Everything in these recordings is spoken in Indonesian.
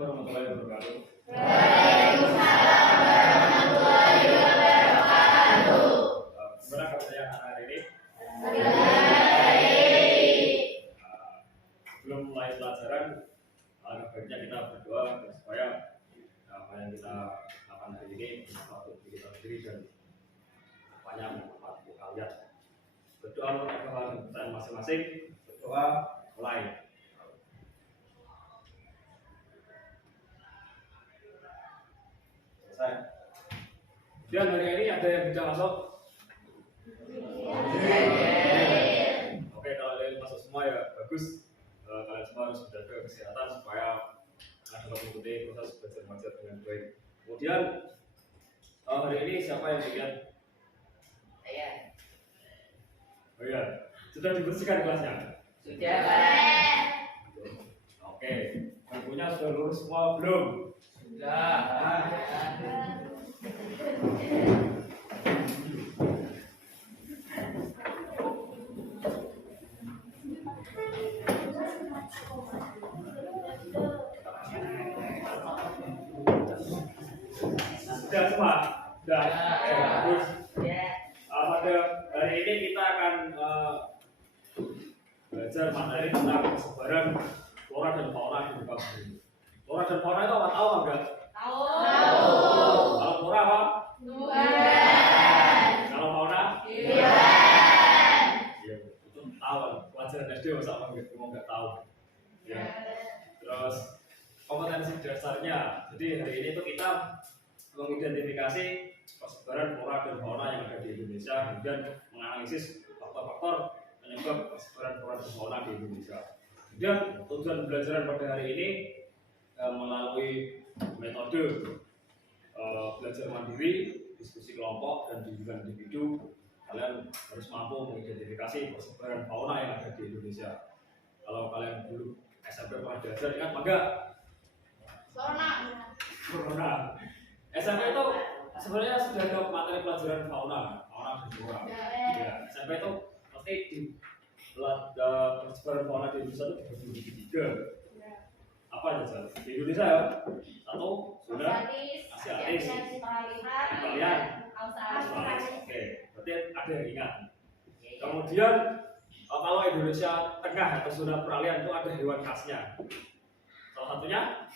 Assalamualaikum warahmatullahi wabarakatuh. Waalaikumsalam warahmatullahi wabarakatuh. Gimana kerjaan hari ini? Sebelum mulai pelajaran, baiknya kita berdoa supaya apa yang kita lakukan hari ini bermanfaat untuk diri kita sendiri dan banyak bermanfaat untuk kalian. Berdoa untuk kebahagiaan masing-masing. Berdoa mulai. Dan hari ini ada yang bisa masuk? Oke, kalau ada yang masuk semua ya bagus. Kalian semua harus menjaga kesehatan supaya dapat mengikuti proses belajar mengajar dengan baik. Kemudian hari ini siapa yang bagian? Saya. Oh iya, sudah dibersihkan kelasnya? Sudah, Pak. Oke, bangkunya sudah lurus semua belum? Sudah. Sudah semua? Sudah. Oke, bagus. Pada hari ini kita akan belajar materi tentang persebaran flora dan fauna di muka bumi. Flora dan fauna itu apa? Tahu enggak? Tahu. Kalau flora apa? Tumbuhan. Kalau fauna? Hewan. Iya, itu tahu. Pelajaran SD masa nggak tahu. Ya. Terus kompetensi dasarnya. Jadi hari ini tuh kita mengidentifikasi persebaran flora dan fauna yang ada di Indonesia, kemudian menganalisis faktor-faktor penyebab persebaran flora dan fauna di Indonesia. Kemudian tujuan pembelajaran pada hari ini melalui metode belajar mandiri, diskusi kelompok, dan bimbingan individu. Kalian harus mampu mengidentifikasi persebaran fauna yang ada di Indonesia. Kalau kalian dulu SMP pernah belajar, ingat apa enggak? Corona. SMP itu sebenarnya sudah ada materi pelajaran fauna dan flora. Ya, SMP itu pasti di persebaran fauna di Indonesia itu dibagi tiga. Apa aja di Indonesia ya? Satu zona Asiatis, kalian Australis. Oke, berarti ada yang ingat. Kemudian kalau Indonesia Tengah atau zona peralihan itu ada hewan khasnya. Salah satunya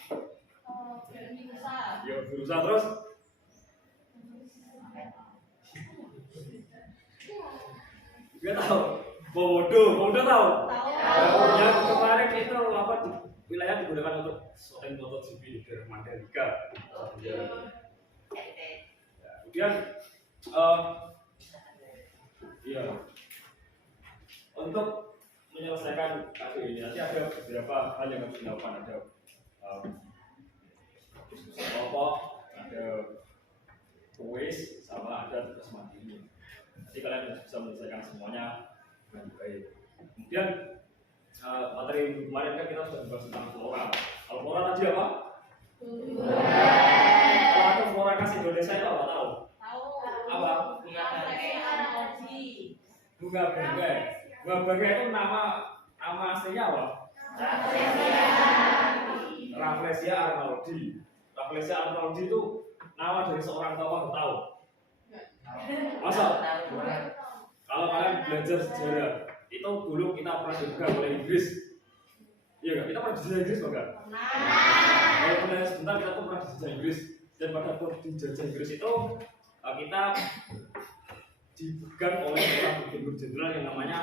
ya berusaha terus. Gak tahu. Komodo tahu? Yang kemarin itu apa di wilayah digunakan untuk syuting MotoGP di daerah Mandalika. Kemudian iya, untuk menyelesaikan KD ini nanti ada beberapa hal yang harus dilakukan. Ada diskusi kelompok, ada kuis, sama ada tugas mandiri. Nanti kalian harus bisa menyelesaikan semuanya dengan baik. Kemudian materi kemarin kan kita sudah membahas tentang flora. Kalau flora tadi apa? Kalau ada flora khas Indonesia itu apa tahu? Apa? Bunga bangkai. Bunga bangkai itu nama aslinya apa? Rafflesia arnoldii. Rafflesia arnoldii itu nama dari seorang tokoh, tahu? Masa? Kalau kalian belajar sejarah, itu dulu kita pernah dibuka oleh Inggris. Iya nggak? Kita pernah dijajah Inggris enggak? Kalau pernah sebentar kita tuh pernah dijajah Inggris. Dan pada dijajah Inggris itu kita dipegang oleh seorang gubernur jenderal yang namanya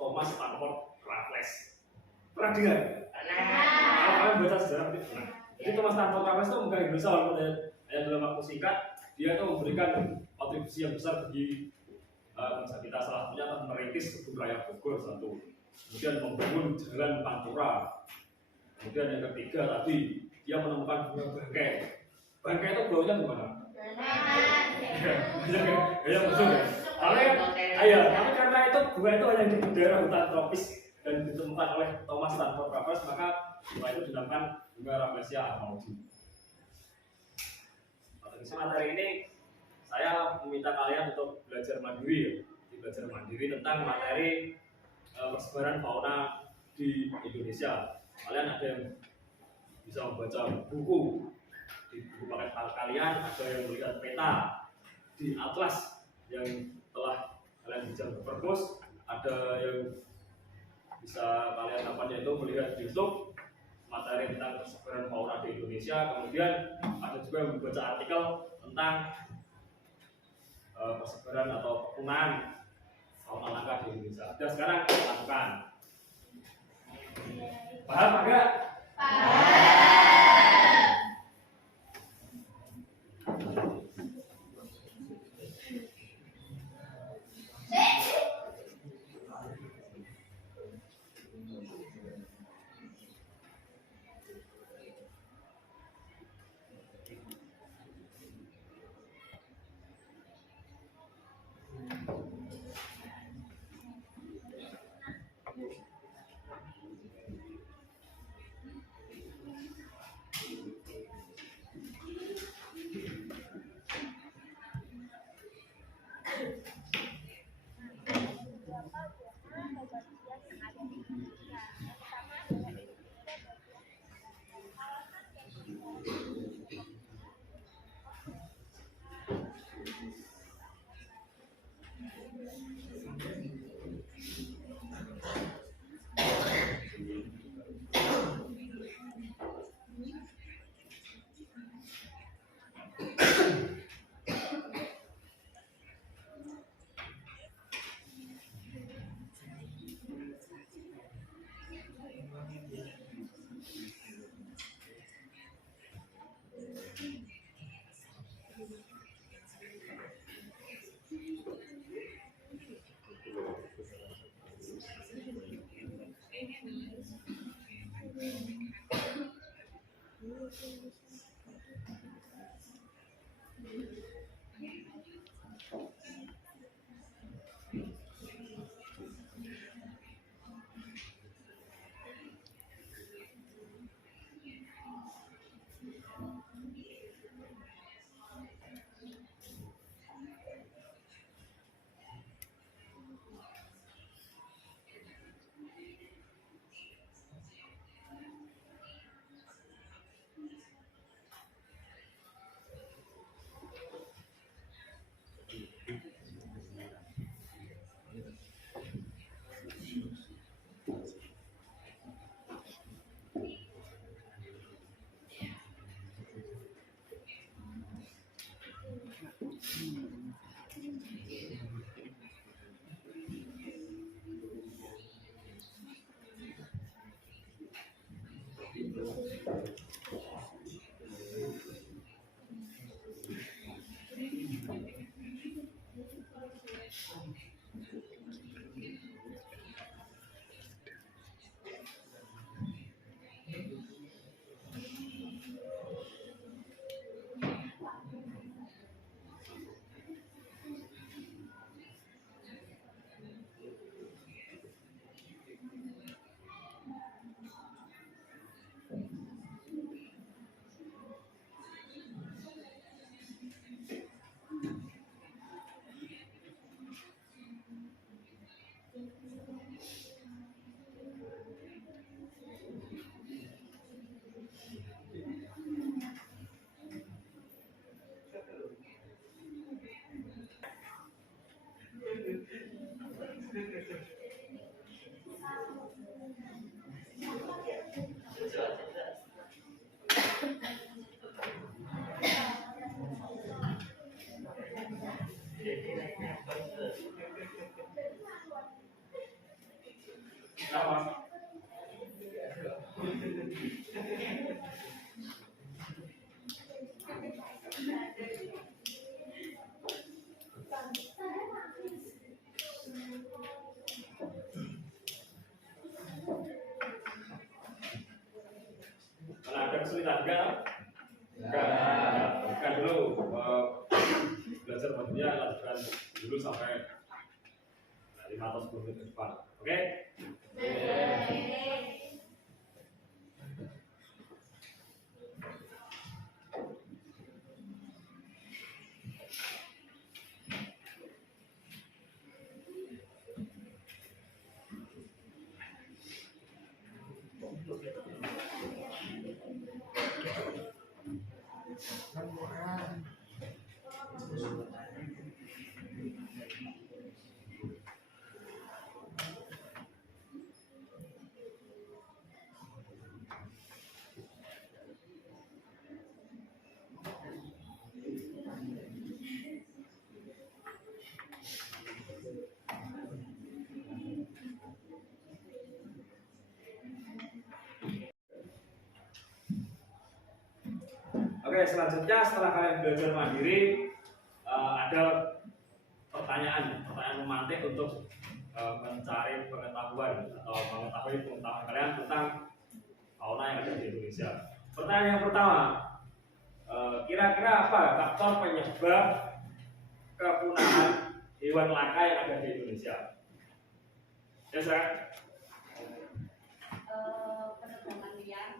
Thomas Stamford Raffles. Pernah dengar? Kalau kalian baca sejarah itu pernah. Jadi Thomas Stamford Raffles itu memegang Indonesia walaupun hanya dalam waktu singkat, dia itu memberikan kontribusi yang besar bagi bangsa kita. Salah satunya akan merintis kebun raya Bogor satu, kemudian membangun jalan Pantura. Kemudian yang ketiga tadi dia menemukan bunga bangkai. Bangkai itu baunya gimana? Ya betul ya. Tapi karena itu bunga itu hanya di daerah hutan tropis dan ditemukan oleh Thomas Stamford Raffles, maka bunga itu dinamakan bunga Rafflesia arnoldii. Materi ini saya meminta kalian untuk belajar mandiri, tentang materi persebaran fauna di Indonesia. Kalian ada yang bisa membaca buku. Di buku paket kalian ada yang melihat peta di atlas yang telah kalian bisa perpus, ada yang bisa kalian dapat yaitu melihat di YouTube materi tentang persebaran fauna di Indonesia. Kemudian ada juga yang membaca artikel tentang persebaran atau kepunahan fauna langka di Indonesia. Dan sekarang kita lakukan. Paham enggak? Ada kesulitan enggak? Enggak dulu belajar bajunya lanjutkan dulu sampai 5 atau 10 menit ke depan. Oke? Oke, selanjutnya setelah kalian belajar mandiri, ada pertanyaan memantik untuk mencari pengetahuan atau mengetahui pengetahuan kalian tentang fauna yang ada di Indonesia. Pertanyaan yang pertama, kira-kira apa faktor penyebab kepunahan hewan langka yang ada di Indonesia? Ya, saya. Penerbangan liar.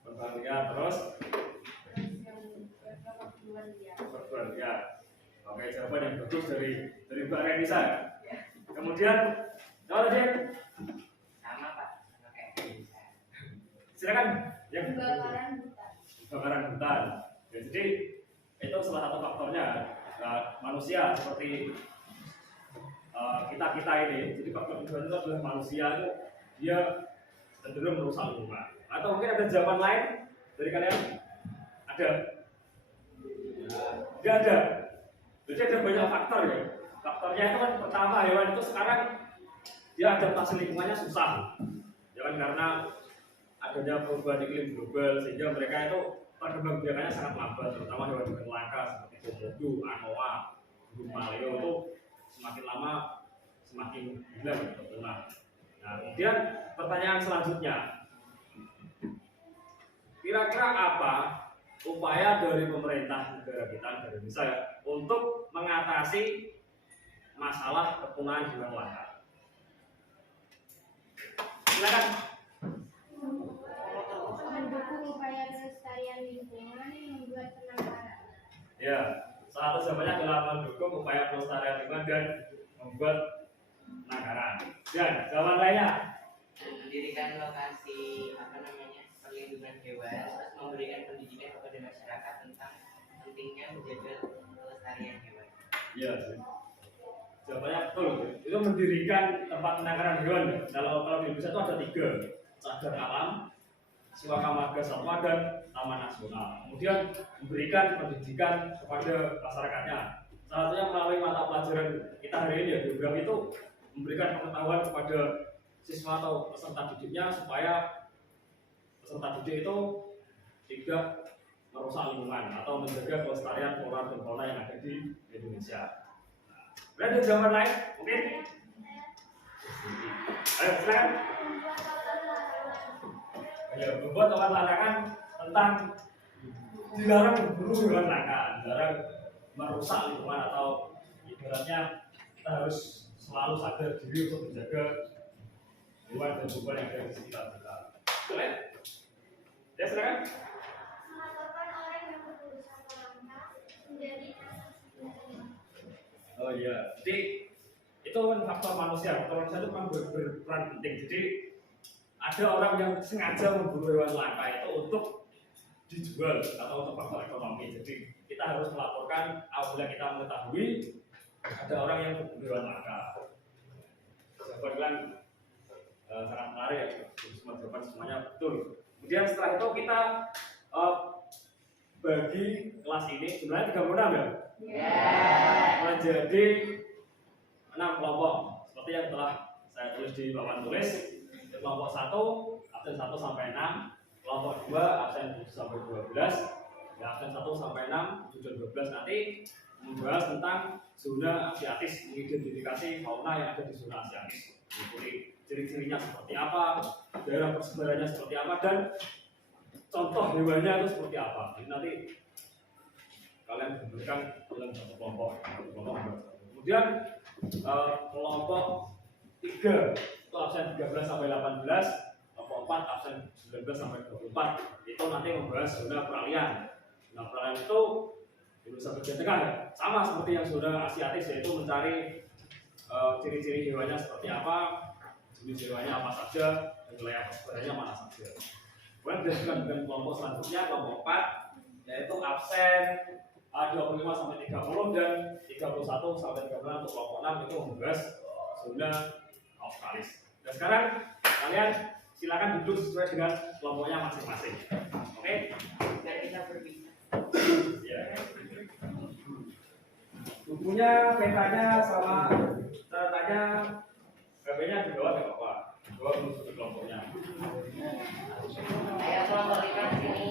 Penerbangan liar, terus Yang perburuan liar. perburuan liar. Oke, jawaban yang bagus dari Mbak Renisa. Kemudian, apa tadi? Sama Pak, sama kayak bisa. Silakan. Yang Kebakaran hutan. kebakaran hutan. Ya, jadi itu salah satu faktornya. Manusia seperti kita ini. Jadi faktor kedua itu adalah manusia itu dia cenderung merusak lingkungan. Atau mungkin ada jawaban lain dari kalian? Ada? Tidak ada. Jadi ada banyak faktor ya. Faktornya itu kan pertama hewan itu sekarang dia adaptasi lingkungannya susah. Ya kan karena adanya perubahan iklim global sehingga mereka itu perkembangbiakannya sangat lambat, terutama hewan-hewan langka seperti komodo, anoa, burung maleo itu semakin lama semakin hilang atau punah. Nah, kemudian pertanyaan selanjutnya, kira-kira apa upaya dari pemerintah negara kita, negara Indonesia ya, untuk mengatasi masalah kepunahan hewan langka? Silakan. Mendukung upaya pelestarian lingkungan membuat penangkaran. Ya, salah satu jawabannya adalah mendukung upaya pelestarian lingkungan dan membuat penangkaran. Dan jawaban lainnya, Mendirikan lokasi perlindungan hewan, terus memberikan pendidikan kepada masyarakat tentang pentingnya menjaga kelestarian hewan. iya sih. Jawabannya betul. Itu mendirikan tempat penangkaran hewan. Kalau di Indonesia itu ada 3, cagar alam, Suaka Marga Satwa, dan Taman Nasional. Kemudian memberikan pendidikan kepada masyarakatnya. Salah satunya melalui mata pelajaran kita hari ini ya, geografi itu memberikan pengetahuan kepada siswa atau peserta didiknya supaya peserta didik itu tidak merusak lingkungan atau menjaga kelestarian flora dan fauna yang ada di Indonesia. Ada jawaban lain? Mungkin? Ayo silakan. Ya, membuat larangan tentang dilarang berburu hewan langka, dilarang merusak lingkungan atau ibaratnya kita harus selalu sadar diri untuk menjaga hewan dan tumbuhan yang ada di sekitar kita. Boleh? Ya silakan. Melaporkan orang yang berburu satwa langka menjadi Oh iya, jadi itu kan faktor manusia. Faktor manusia itu kan berperan penting. Jadi ada orang yang sengaja memburu hewan langka itu untuk dijual atau untuk faktor ekonomi. Jadi kita harus melaporkan apabila kita mengetahui ada orang yang berburu hewan langka. Jawaban kan sangat menarik ya. Semua jawaban semuanya betul. Kemudian setelah itu kita bagi kelas ini sebenarnya 36 ya. Menjadi 6 kelompok seperti yang telah saya tulis di papan tulis. Kelompok 1 absen 1 sampai 6, kelompok 2 absen 7 sampai 12, ya absen 1 sampai 6, 7 dan 12 nanti membahas tentang zona asiatis, mengidentifikasi fauna yang ada di zona asiatis, mengikuti ciri-cirinya seperti apa, daerah persebarannya seperti apa, dan contoh hewannya itu seperti apa. Jadi nanti kalian diberikan dalam satu kelompok. Kemudian kelompok 3 itu absen 13 sampai 18, kelompok 4 absen 19 sampai 24. Itu nanti membahas zona peralihan. Zona peralihan itu Indonesia bagian tengah ya, sama seperti yang zona asiatis, yaitu mencari ciri-ciri hewannya seperti apa, jenis hewannya apa saja, dan wilayah persebarannya mana saja. Kemudian dilanjutkan dengan kelompok selanjutnya, kelompok 4, yaitu absen 25 sampai 30 dan 31 sampai 36 untuk kelompok 6 itu membahas zona australis. Dan sekarang kalian silakan duduk sesuai dengan kelompoknya masing-masing. Oke? Biar kita berbicara. Ya. Bukunya, petanya sama catatannya, HP-nya di bawah nggak apa-apa. Di bawah menuju ke kelompoknya. Ayo kelompok 5 sini.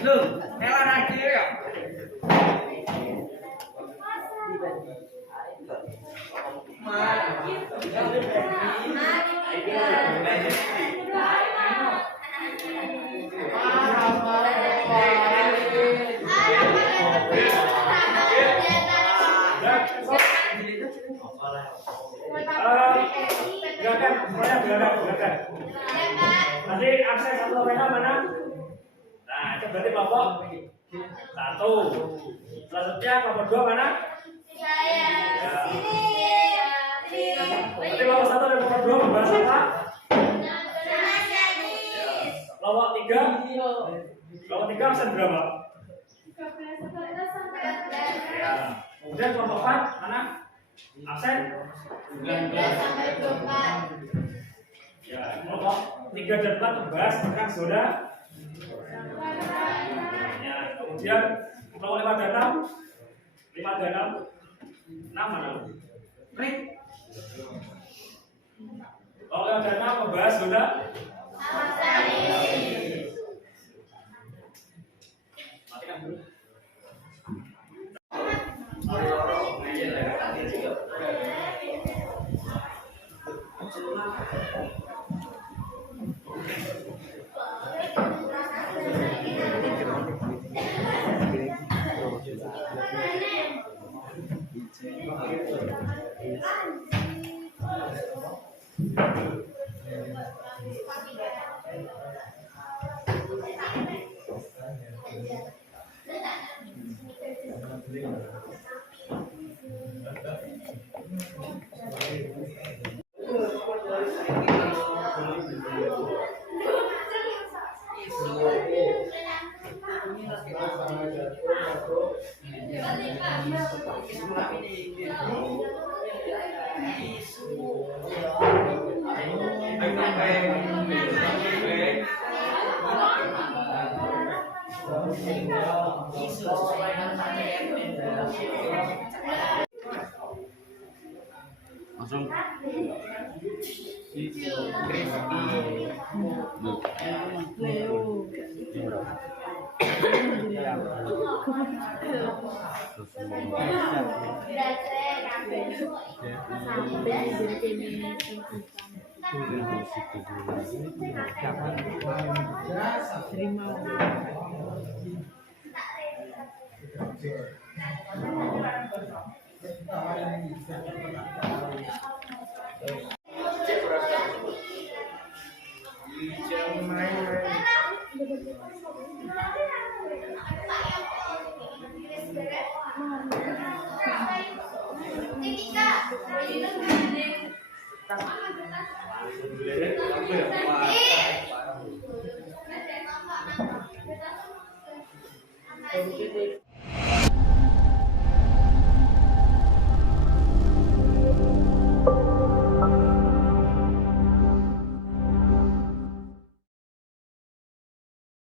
Loh, hewan lagi ya? Gerakan, semuanya gerakan. Nanti akses satu pena mana? Nah, itu berarti kelompok 1. Selanjutnya kelompok 2 mana? Ya. Berarti kelompok 1 dan kelompok 2 membahas apa? Kelompok 3? Kelompok 3 absen berapa? Ya. Kemudian kelompok 4 mana? Absen? 19-24. Ya, kelompok 3 dan 4 membahas tentang zona. Ya, kemudian kelompok 5 dan 6. 5 dan 6. 6 mana? Kelompok 5 dan 6 membahas zona. Matikan dulu. Langsung Tiga.